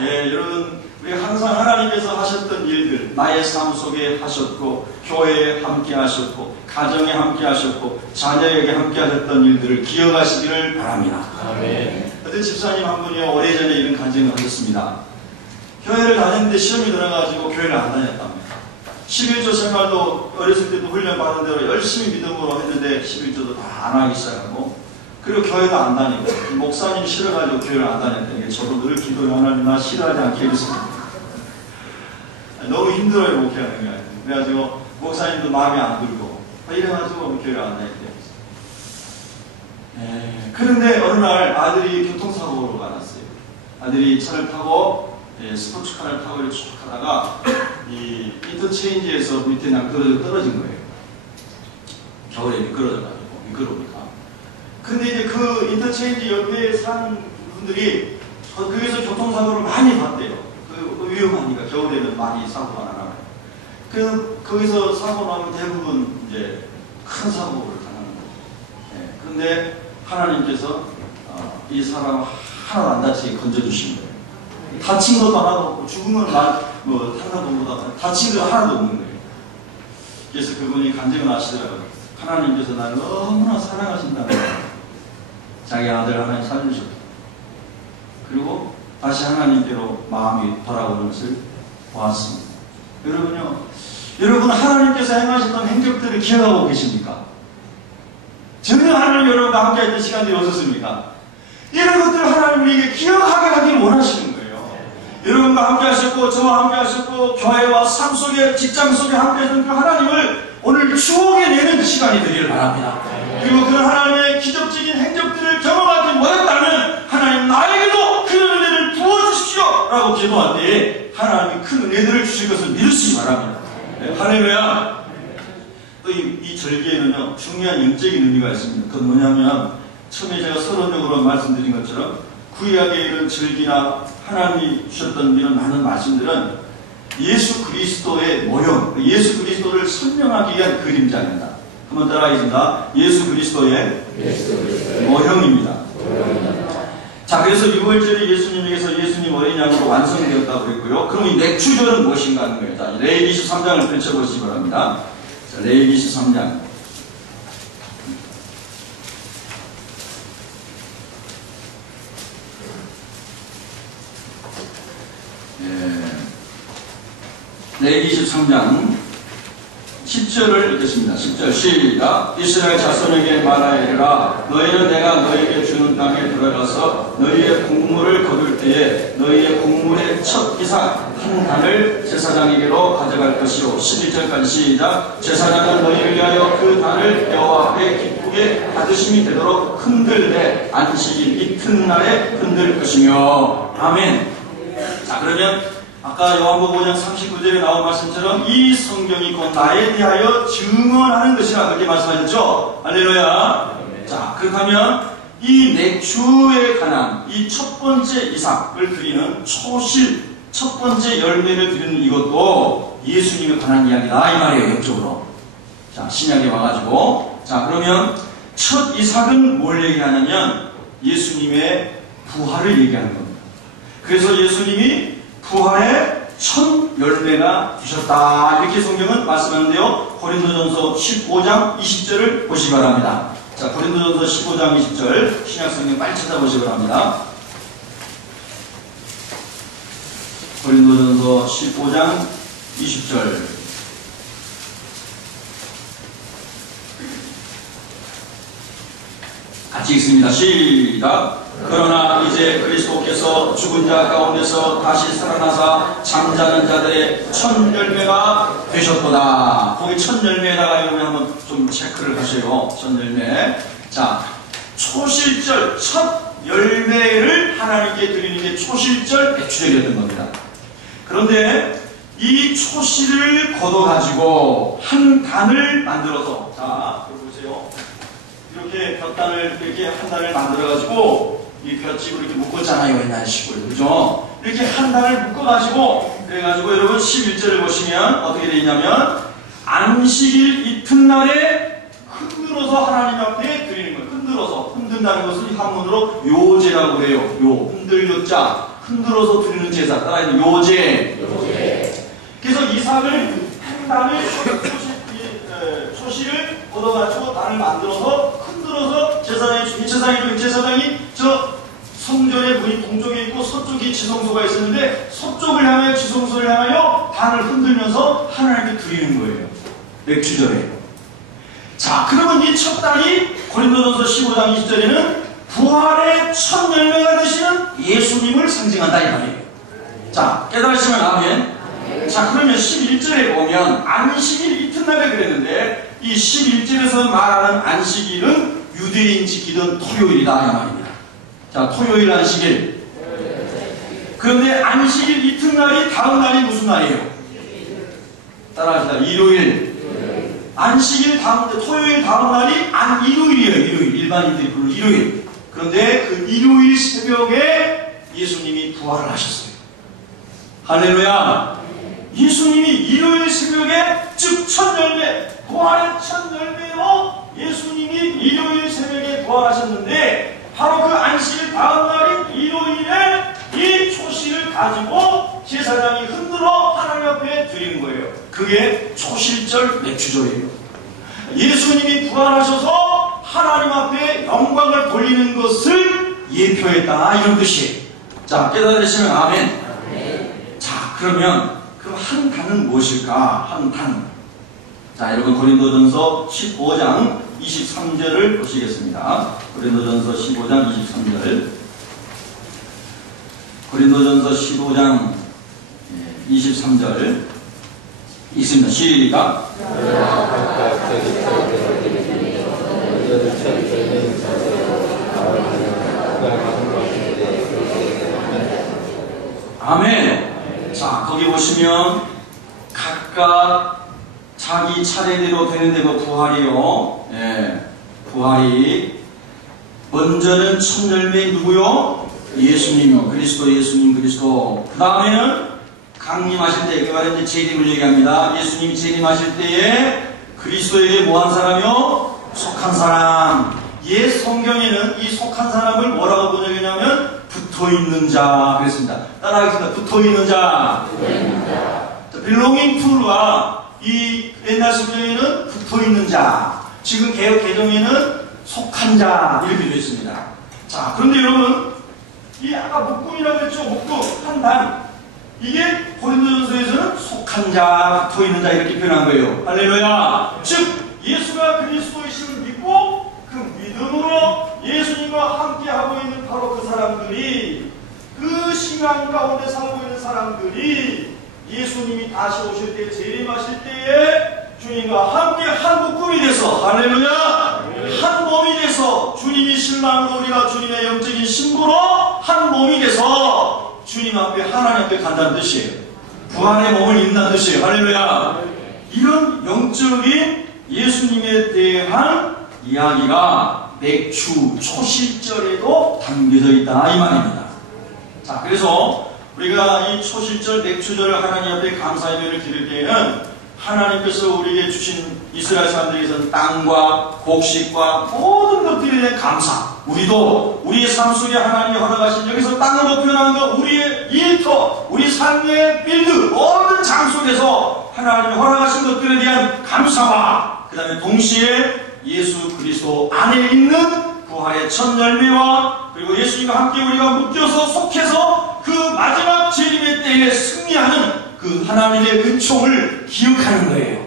예, 여러분, 우리 항상 하나님께서 하셨던 일들, 나의 삶 속에 하셨고, 교회에 함께 하셨고, 가정에 함께 하셨고, 자녀에게 함께 하셨던 일들을 기억하시기를 바랍니다. 아멘. 어떤 집사님 한 분이요, 오래전에 이런 간증을 하셨습니다. 교회를 다녔는데 시험이 들어가지고 교회를 안 다녔답니다. 11조 생활도 어렸을 때도 훈련 받은 대로 열심히 믿음으로 했는데 11조도 다 안 하기 시작하고, 그리고 교회도 안 다니고, 목사님 싫어가지고 교회를 안 다녔다는 게, 저도 늘 기도를 하나님 나 싫어하지 않게 해주세요. 너무 힘들어요, 목회하는 게. 그래가지고 목사님도 마음에 안 들고 이래가지고 교회를 안 다녔대요. 그런데 어느 날 아들이 교통사고로 가났어요. 아들이 차를 타고, 스포츠카를 타고 이렇게 쭉 가다가 이 인터체인지에서 밑에 떨어진 거예요. 겨울에 미끄러우니까. 근데 이제 그 인터체인지 옆에 사는 분들이 거기서 교통사고를 많이 봤대요. 그 위험하니까 겨울에는 많이 사고가 나요. 거기서 사고 나면 대부분 이제 큰 사고를 당하는 거예요. 그런데 하나님께서 이 사람 하나도 안 다치게 건져주신 거예요. 다친 것도 하나도 없고, 죽으면 상상도보다 다친 거 하나도 없는 거예요. 그래서 그분이 간증을 하시더라고요. 하나님께서 나를 너무나 사랑하신다는 거예요. 자기 아들 하나님 살려주셨다. 그리고 다시 하나님께로 마음이 돌아오는 것을 보았습니다. 여러분요, 여러분 하나님께서 행하셨던 행적들을 기억하고 계십니까? 전혀 하나님 여러분과 함께 했던 시간들이 없었습니까? 이런 것들을 하나님 우리에게 기억하게 하길 원하시는 거예요. 여러분과 함께 하셨고, 저와 함께 하셨고, 교회와 삶 속에, 직장 속에 함께 했던 그 하나님을 오늘 추억해내는 시간이 되기를 바랍니다. 그리고 그런 하나님의 기적적인 행적들을 경험하지 못했다면 하나님 나에게도 그 은혜를 부어주십시오 라고 기도할 때 하나님이 큰 은혜들을 주실 것을 믿으시기 바랍니다. 네, 할렐루야. 또 이 절기에는요 중요한 영적인 의미가 있습니다. 그건 뭐냐면 처음에 제가 서론적으로 말씀드린 것처럼 구약의 이런 절기나 하나님이 주셨던 이런 많은 말씀들은 예수 그리스도의 모형, 예수 그리스도를 설명하기 위한 그림자입니다. 한번 따라하겠습니다. 예수 그리스도의 모형입니다. 자, 그래서 6월절이 예수님에게서 예수님 어린 양으로 완성되었다고 그랬고요. 그럼 이 맥주절은 무엇인가 하는 거예요. 자, 레위기 23장을 펼쳐보시기 바랍니다. 자, 레위기 23장. 레위기 23장 10절을 읽겠습니다. 10절 시작. 이스라엘 자손에게 말하여라. 너희는 내가 너희에게 주는 땅에 들어가서 너희의 곡물을 거둘 때에 너희의 곡물의 첫 이삭 한 단을 제사장에게로 가져갈 것이요. 11절까지 시작. 제사장은 너희를 위하여 그 단을 여호와 앞에 기쁘게 받으심이 되도록 흔들되 안식일 이튿날에 흔들 것이며. 아멘. 자, 그러면 아까 요한복음 5장 39절에 나온 말씀처럼 이 성경이 곧 나에 대하여 증언하는 것이라 그렇게 말씀하셨죠? 할렐루야. 자, 그렇다면 이 맥주에 관한 이 첫 번째 이삭을 드리는 초실, 첫 번째 열매를 드리는 이것도 예수님에 관한 이야기다 이 말이에요. 역적으로. 자, 신약에 와가지고 자, 그러면 첫 이삭은 뭘 얘기하냐면 예수님의 부활을 얘기하는 겁니다. 그래서 예수님이 부활의 첫 열매가 되셨다 이렇게 성경은 말씀하는데요. 고린도전서 15장 20절을 보시기 바랍니다. 자, 고린도전서 15장 20절 신약성경 빨리 찾아보시기 바랍니다. 고린도전서 15장 20절 같이 읽습니다. 시작. 그러나 이제 그리스도께서 죽은 자 가운데서 다시 살아나사 잠자는 자들의 첫 열매가 되셨도다. 거기 첫 열매에다가 이러면 한번 좀 체크를 하세요. 첫 열매. 자, 초실절 첫 열매를 하나님께 드리는 게 초실절 맥주절이었던 겁니다. 그런데 이 초실을 걷어가지고 한 단을 만들어서 자, 여기 보세요. 이렇게 볕단을 이렇게 한 단을 만들어가지고 이 볕집으로 이렇게 묶었잖아요. 옛날 식으로. 그죠? 이렇게 한 단을 묶어가지고 그래가지고 여러분 11절을 보시면 어떻게 되어 있냐면 안식일 이튿날에 흔들어서 하나님 앞에 드리는 거예요. 흔들어서. 흔든다는 것은 한문으로 요제라고 해요. 요. 흔들요자. 흔들어서 드리는 제사. 따라해서 요제. 그래서 이삭을 한 단을 초실을 걷어가지고 단을 만들어서 흔들어서 제사장이 저 성전의 문이 동쪽에 있고 서쪽에 지성소가 있었는데 서쪽을 향하여 지성소를 향하여 단을 흔들면서 하나님께 드리는 거예요. 맥주절에. 자, 그러면 이 첫 단이 고린도전서 15장 20절에는 부활의 첫 열매가 되시는 예수님을 상징한다 이 말이에요. 자, 깨달으시면 아멘. 자, 그러면 11절에 보면 안식일 이튿날에 그랬는데 이 11절에서 말하는 안식일은 유대인 지키던 토요일이다 이 말입니다. 자, 토요일 안식일. 그런데 안식일 이튿날이 다음 날이 무슨 날이에요? 따라합시다. 일요일. 안식일 다음, 토요일 다음 날이 일요일이에요. 일요일. 일반인들이 부르는 일요일. 그런데 그 일요일 새벽에 예수님이 부활을 하셨어요. 할렐루야. 예수님이 일요일 새벽에 즉 첫 열매, 부활의 첫 열매로 예수님이 일요일 새벽에 부활하셨는데 바로 그 안식일 다음 날인 일요일에 이 초실을 가지고 제사장이 흔들어 하나님 앞에 드리는 거예요. 그게 초실절 맥주절이에요. 예수님이 부활하셔서 하나님 앞에 영광을 돌리는 것을 예표했다 이런 뜻이에요. 자, 깨달으시면 아멘. 자, 그러면 그럼 한 단은 무엇일까? 한 단. 자, 여러분 고린도전서 15장 23절을 보시겠습니다. 고린도전서 15장 23절. 고린도전서 15장 23절 있습니다. 시작. 아멘. 자, 거기 보시면 각각 자기 차례대로 되는 대로 부활이요. 예, 부활이 먼저는 첫 열매 누구요? 예수님, 그리스도, 예수님, 그리스도. 그 다음에는 강림하실 때, 그 말은 재림을 얘기합니다. 예수님이 재림하실 때에 그리스도에게 뭐한 사람이요? 속한 사람. 옛 성경에는 이 속한 사람을 뭐라고 번역했냐면 붙어있는 자 그랬습니다. 따라하겠습니다. 붙어있는 자. belonging to가 이 옛날 성경에는 붙어있는 자, 지금 개혁 개정에는 속한 자 이렇게 되어 있습니다. 자, 그런데 여러분, 이 아까 묶음이라고 했죠. 묶음 한 단, 이게 고린도전서에서는 속한 자, 붙어있는 자 이렇게 표현한 거예요. 할렐루야. 즉 예수가 그리스도이심을 믿고 그 믿음으로 예수님과 함께 하고 있는 바로 그 사람들이, 그 시간 가운데 살고 있는 사람들이 예수님이 다시 오실 때, 재림하실 때에 주님과 함께 한 묶음이 돼서, 할렐루야, 한 몸이 돼서, 주님이 신랑으로 우리가 주님의 영적인 신부로 한 몸이 돼서 주님 앞에, 하나님 앞에 간다는 뜻이에요. 부활의 몸을 입는다는 뜻이에요. 할렐루야. 이런 영적인 예수님에 대한 이야기가 맥주 초실절에도 담겨져 있다 이 말입니다. 자, 그래서 우리가 이 초실절 맥주절을 하나님 앞에 감사의 예배를 드릴 때에는 하나님께서 우리에게 주신 이스라엘 사람들에게서는 땅과 곡식과 모든 것들에 대한 감사, 우리도 우리의 삶 속에 하나님이 허락하신, 여기서 땅으로 표현한 것, 우리의 일터, 우리 삶의 빌드, 모든 장소에서 하나님이 허락하신 것들에 대한 감사와, 그 다음에 동시에 예수 그리스도 안에 있는 부활의 첫 열매와, 그리고 예수님과 함께 우리가 묶여서 속해서 그 마지막 재림의 때에 승리하는 그 하나님의 은총을 기억하는 거예요.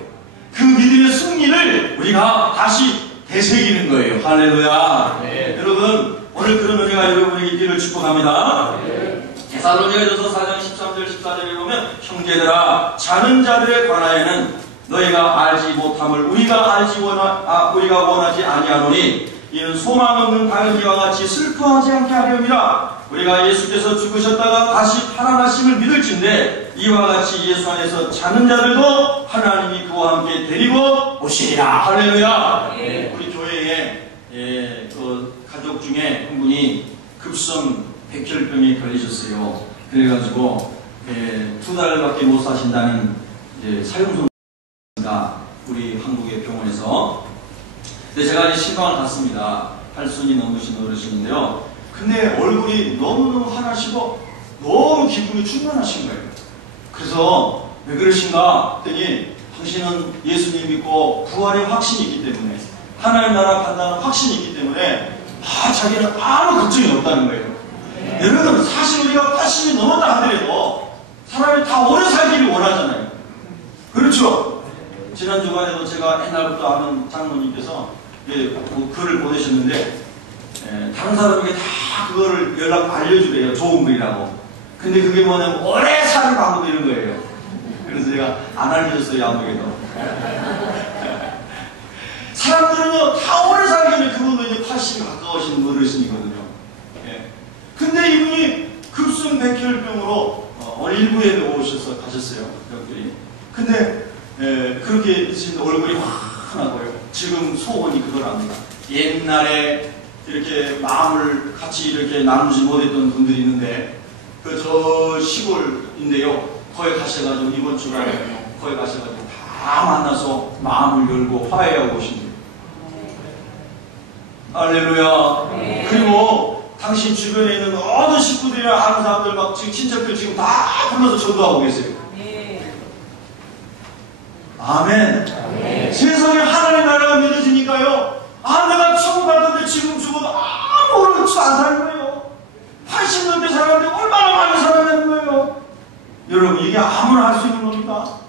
그 믿음의 승리를 우리가 다시 되새기는 거예요. 할렐루야. 네. 여러분, 오늘 그런 은혜가 여러분에게 있기를 축복합니다. 네. 데살로니가전서 4장 13절 14절에 보면, 형제들아, 자는 자들에 관하여는 너희가 알지 못함을 우리가 원하지 아니하노니, 이는 소망 없는 다른 이와 같이 슬퍼하지 않게 하려니라. 우리가 예수께서 죽으셨다가 다시 살아나심을 믿을진데, 이와 같이 예수 안에서 자는 자들도 하나님이 그와 함께 데리고 오시리라. 할렐루야. 네. 우리 교회에 그 가족 중에 한 분이 급성 백혈병에 걸리셨어요. 그래가지고 2달밖에 못 사신다는 사용선가 우리 한국의 병원에서. 근데 제가 이제 신방을 갔습니다. 8순이 넘으신 어르신인데요. 근데 얼굴이 너무너무 환하시고 너무 기분이 충만하신 거예요. 그래서 왜 그러신가 했더니, 당신은 예수님 믿고 부활의 확신이 있기 때문에, 하나님 나라 간다는 확신이 있기 때문에 자기는 아무 걱정이 없다는 거예요. 네. 여러분, 사실 우리가 80이 넘었다 하더라도 사람이 다 오래 살기를 원하잖아요. 그렇죠? 지난 주간에도 제가 옛날부터 아는 장로님께서 글을 보내셨는데, 다른 사람에게 다 그거를 알려주래요. 좋은 글이라고. 근데 그게 뭐냐면 오래 사는 방법 이런 거예요. 그래서 제가 안 알려줬어요. 아무래도 사람들은요 다 오래 살려면 그분도 이제 80이 가까우신 어르신이거든요. 근데 이분이 급성 백혈병으로 오늘 일부에 오셔서 가셨어요. 가족들이. 근데 그렇게 있으신데 얼굴이 환하고요. 지금 소원이 그거랍니다. 옛날에 이렇게 마음을 같이 이렇게 나누지 못했던 분들이 있는데, 저 시골인데요. 거기 가셔가지고 이번 주간에 거기 가셔가지고 다 만나서 마음을 열고 화해하고 오신대요. 할렐루야. 네. 그리고 당신 주변에 있는 모든 식구들이나 아는 사람들, 막 지금 친척들 지금 다 불러서 전도하고 계세요. 네. 아멘. 네. 세상에 하나님의 나라가 믿어지니까요. 내가 천국 가는데 지금 죽어도 아무렇지도 안 사는 거예요. 80 넘게 살았는데 얼마나 많이 살아내는 거예요. 여러분, 이게 아무나 할 수 있는 겁니까?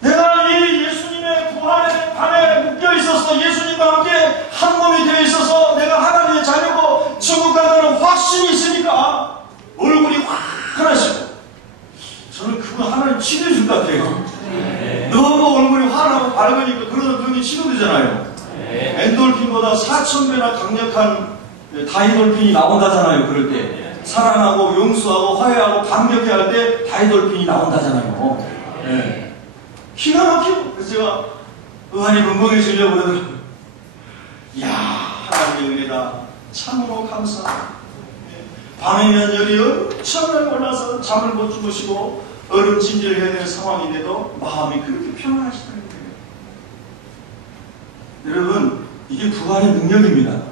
내가 이 예수님의 부활의 밤에 묶여 있어서, 예수님과 함께 한 몸이 되어 있어서 내가 하나님의 자녀고 천국 가는 확신이 있으니까 얼굴이 환하시고, 저는 그거 하나님 치료해 줄 것 같아요. 너무 얼굴이 환하고 밝으니까 그러던 병이 치료돼 엔돌핀보다 4,000배나 강력한 다이돌핀이 나온다잖아요. 그럴 때 사랑하고 용서하고 화해하고 감격해 할 때 다이돌핀이 나온다잖아요. 네. 기가 막히고. 그래서 제가 의한이 멍멍해지려고 그러더라고요. 이야, 하나님의 은혜다. 참으로 감사합니다. 밤이면 열이 엄청나게 올라서 잠을 못 주무시고 얼음찜질을 해야 되는 상황인데도 마음이 그렇게 평안하시다는 거예요. 여러분, 이게 부활의 능력입니다.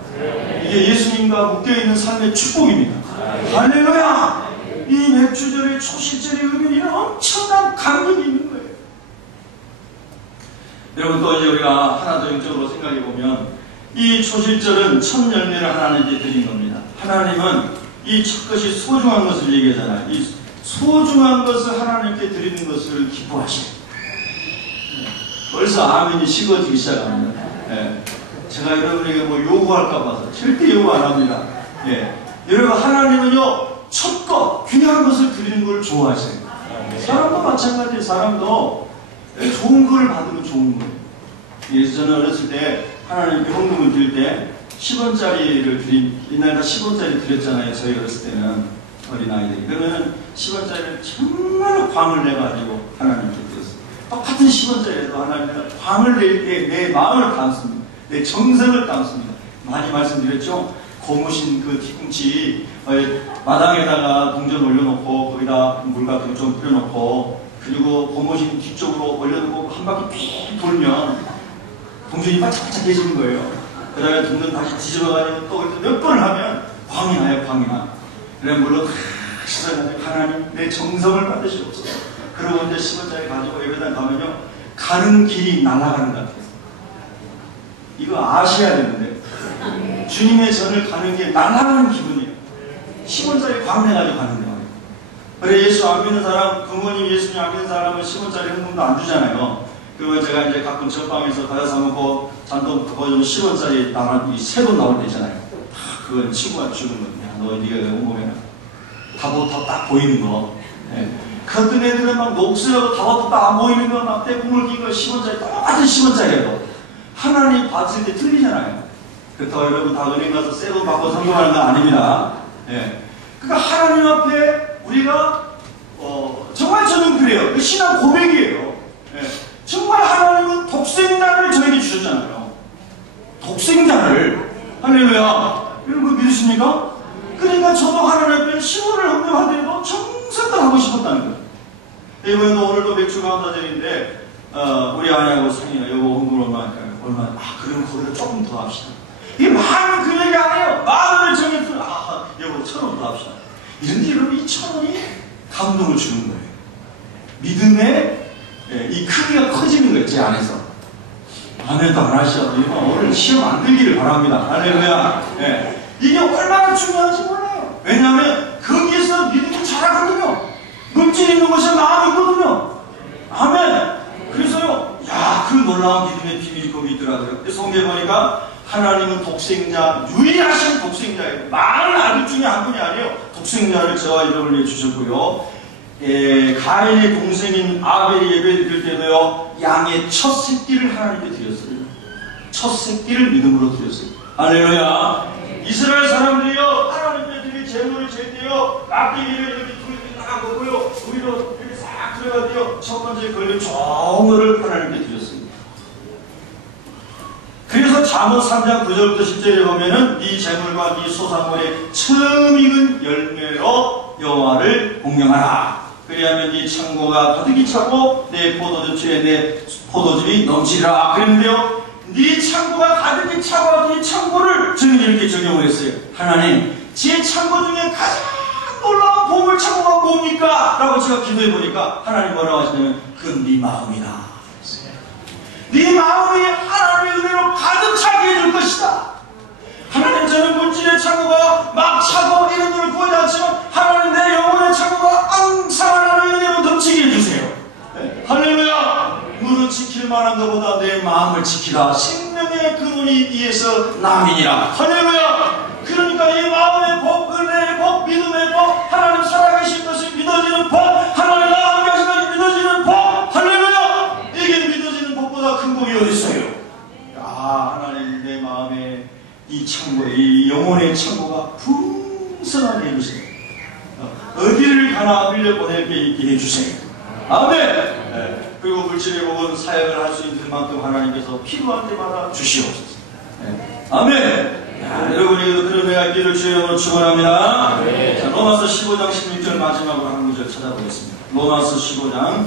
이게 예수님과 묶여있는 삶의 축복입니다. 할렐루야! 이 맥주절의 초실절의 의미는 엄청난 감격이 있는 거예요. 여러분, 또 이제 우리가 하나 더 영적으로 생각해 보면 이 초실절은 첫 열매를 하나님께 드린 겁니다. 하나님은 이 첫 것이 소중한 것을 얘기하잖아요. 이 소중한 것을 하나님께 드리는 것을 기뻐하셔요. 벌써 아멘이 식어지기 시작합니다. 네. 제가 여러분에게 뭐 요구할까 봐서 절대 요구 안 합니다. 네. 여러분, 하나님은요, 첫 것, 귀한 것을 드리는 걸 좋아하세요. 사람도 마찬가지예요. 사람도 좋은 걸 받으면 좋은 거예요. 그래서 저는 어렸을 때 하나님께 헌금을 드릴 때 10원짜리를 옛날에 다 10원짜리 드렸잖아요. 저희 어렸을 때는 어린아이들이. 그러면 10원짜리를 정말로 광을 내가지고 하나님께 드렸어요. 똑같은 10원짜리에도 하나님은 광을 낼 때 내 마음을 담습니다. 내 정성을 담습니다. 많이 말씀드렸죠? 고무신 그 뒤꿈치 마당에다가 동전 올려놓고 거기다 물 같은 거 좀 뿌려놓고 그리고 고무신 뒤쪽으로 올려놓고 한 바퀴 삐 돌면 동전이 반짝반짝해지는 거예요. 그 다음에 동전 다시 뒤집어가지고 또 몇 번을 하면 광이 나요. 광이 나. 그래 물론 하나님 내 정성을 받으시옵소서. 그러고 이제 10원짜리 가지고 여기다 가면요, 가는 길이 날아가는 것 같아요. 이거 아셔야 되는데 주님의 전을 가는 게 날아가는 기분이에요. 10원짜리 광내가지고 가는 거예요. 그래 예수 안 믿는 사람, 부모님 예수님 안 믿는 사람은 10원짜리 헌금도 안 주잖아요. 그러면 제가 이제 가끔 전방에서 과자 사먹고 잔돈 그거 좀 10원짜리 나만 세돈 나올 때 있잖아요. 그건 친구가 주는 거냐. 너 네가 온몸에 답부터 딱 보이는 거. 네. 그 어떤 애들은 막 녹슬어도 답부터 딱 안 보이는 거, 막 떼국물 낀 거 10원짜리 똑같은 10원짜리라도 하나님 받을 때 틀리잖아요. 그렇다고 여러분 다 은행 가서 새 돈 받고 성공하는 건 아닙니다. 네. 그러니까 하나님 앞에 우리가 정말 저는 그래요. 그 신앙 고백이에요. 네. 정말 하나님은 독생자를 저에게 주셨잖아요. 독생자를. 할렐루야. 여러분 믿으십니까? 그러니까 저도 하나님 앞에 10원을 헌금하더라도 정성껏 하고 싶었다는 거예요. 이번에도 오늘도 맥주 감사절인데 우리 아내하고 상의가 여보 헌금 얼마 할까요? 얼마? 그럼 거기다 조금 더 합시다. 이게 많은 금액이 아니에요. 10,000원을 정해서 여보 1,000원 더 합시다. 이런데 여러분 이 1,000원이 감동을 주는 거예요. 믿음의 이 크기가 커지는 거예요. 제 안에서. 아멘도 안 하셔도 오늘 시험 안 들기를 바랍니다. 할렐루야. 이게 얼마나 중요한지 몰라요. 왜냐하면 거기에서 믿음이 자라거든요. 물질 있는 것이 마음이거든요. 아멘. 그래서요, 야, 그 놀라운 믿음의 비밀이 거기 있더라고요. 그래서 성경에 보니까 하나님은 독생자, 유일하신 독생자예요. 많은 아들 중에 한 분이 아니에요. 독생자를 저와 여러분에게 주셨고요. 가인의 동생인 아벨이 예배 드릴 때도요, 양의 첫 새끼를 하나님께 드렸어요. 첫 새끼를 믿음으로 드렸어요. 할렐루야. 이스라엘 사람들이요, 하나님께 드릴 제물을 질 때요, 막대기를 이렇게 둘이 딱 먹고요, 위로 이렇게 싹 들어가고요, 첫 번째 걸린 종을 하나님께 드렸습니다. 그래서 잠언 3장 9절부터 10절에 보면은 네 제물과 네 소산물의 처음 익은 열매로 여호와를 공경하라. 그리하면 네 창고가 가득히 차고 내 포도주에 내 포도즙이 넘치리라. 그랬는데요, 네 창고가 가득히 차고 네 창고를 저는 이렇게 적용을 했어요. 하나님, 제 창고 중에 가장 놀라운 보물 창고가 뭡니까? 라고 제가 기도해 보니까 하나님 뭐라고 하시냐면 그건 네 마음이다. 네 마음이 하나님의 은혜로 가득 차게 해줄 것이다. 하나님, 저는 물질의 창고가 막 차고 이런 분을 보이지 않지만 하나님 내 영혼의 창고가 항상 하나님의 은혜로 넘치게 해주세요. 네. 할렐루야. 물은 지킬 만한 것보다 내 마음을 지키라. 생명의 근원이 이에서 남이니라. 할렐루야. 그러니까 이 마음의 복, 은혜의 복, 믿음의 복, 하나님 살아계신 것이 믿어지는 복, 하나님 나와 함께 하신 것이 믿어지는 복. 할렐루야. 이게 믿어지는 복보다 큰 복이 어디 있어요? 하나님 내 마음에 이 창고에 이 영혼의 창고가 풍성하게 해주세요. 어디를 가나 흘려보낼 게 있게 해주세요. 아멘. 네. 그리고 물질의 복은 사역을 할 수 있는 만큼 하나님께서 필요한 때마다 주시옵소서. 네. 아멘. 야, 여러분이 그런 은혜가 있기를 주의 이름으로 축원합니다. 네. 자, 로마서 15장 16절 마지막으로 한 구절 찾아보겠습니다. 로마서 15장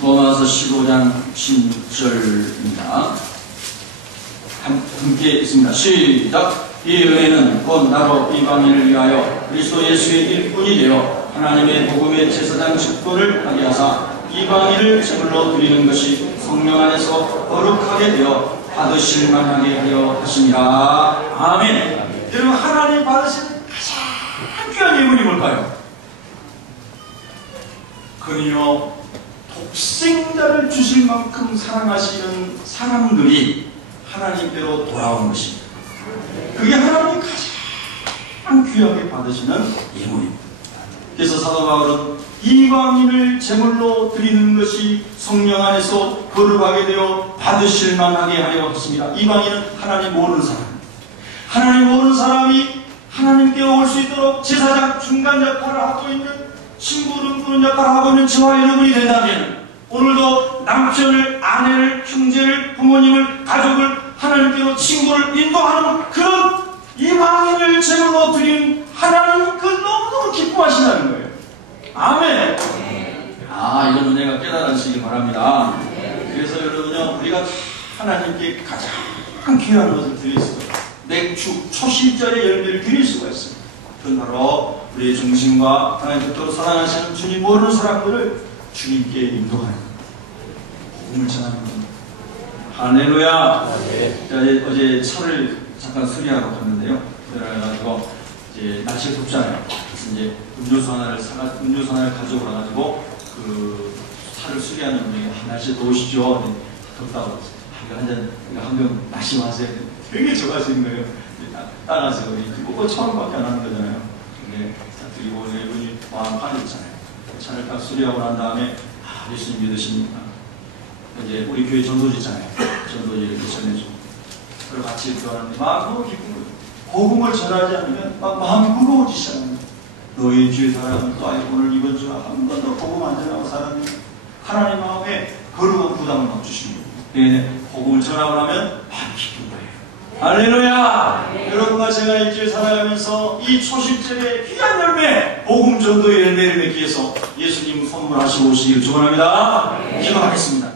로마서 15장 16절입니다. 함께 있습니다. 시작! 이 은혜는 곧 나로 이방인을 위하여 그리스도 예수의 일꾼이 되어 하나님의 복음의 제사장 직분을 하게 하사 이방인을 제물로 드리는 것이 성령 안에서 거룩하게 되어 받으실 만하게 하려 하심이라. 아멘. 여러분, 하나님 받으신 가장 귀한 예물이 뭘까요? 그는요, 독생자를 주실 만큼 사랑하시는 사람들이 하나님께로 돌아온 것입니다. 그게 하나님이 가장 귀하게 받으시는 예물입니다. 그래서 사도 바울은 이방인을 제물로 드리는 것이 성령 안에서 거룩하게 되어 받으실 만하게 하려 했습니다. 이방인은 하나님 모르는 사람입니다. 하나님 모르는 사람이 하나님께 올 수 있도록 제사장 중간 역할을 하고 있는 친구를 부는 역할을 하고 있는 저와 여러분이 된다면 오늘도 남편을, 아내를, 형제를, 부모님을, 가족을 하나님께로 친구를 인도하는 그런 이방인을 제물로 드린 하나님 그 너무너무 기뻐하신다는 거예요. 아멘. 이런 은혜가 깨달으시기 바랍니다. 그래서 여러분요, 우리가 하나님께 가장 귀한 것을 드릴 수가 있어요. 맥주 초실절의 열매를 드릴 수가 있어요. 그건 바로 우리의 중심과 하나님 뜻대로 사랑하시는 주님 모르는 사람들을 주님께 인도하는 복음을 전하는 겁니다. 할렐루야. 어제 차를 잠깐 수리하러 갔는데요. 그래가지고 이제 날씨가 덥잖아요. 그래서 이제 음료수 하나를 가지고 와가지고 그 차를 수리하는 분이 날씨 더우시죠? 네, 덥다고 이거 한병 마시마세요. 되게 좋아하시는 거예요. 따라서 그거 처음밖에 안 하는 거잖아요. 근데 그리고 이분이 마음 빠졌잖아요. 차를 딱 수리하고 난 다음에 예수님 믿으십니까? 이제 우리 교회 전도지 있잖아요. 전도지 이렇게 전해주고 그리고 같이 교환하는데 막 너무 기쁜 거예요. 복음을 전하지 않으면 막 마음이 무거워지기 시작합니다. 너희 주의 사람은 또 오늘 이번 주에 한 번도 복음 안 전하고 살았네. 하나님 마음에 거룩한 부담을 막 주시는 거예요. 복음을 전하고 나면 마음이 기쁜 거예요. 할렐루야! 네. 여러분과 제가 일주일 살아가면서 이 초실절의 귀한 열매, 복음 전도의 열매를 맺기 위해서 예수님 선물하시고 오시길 축원합니다. 기도하겠습니다.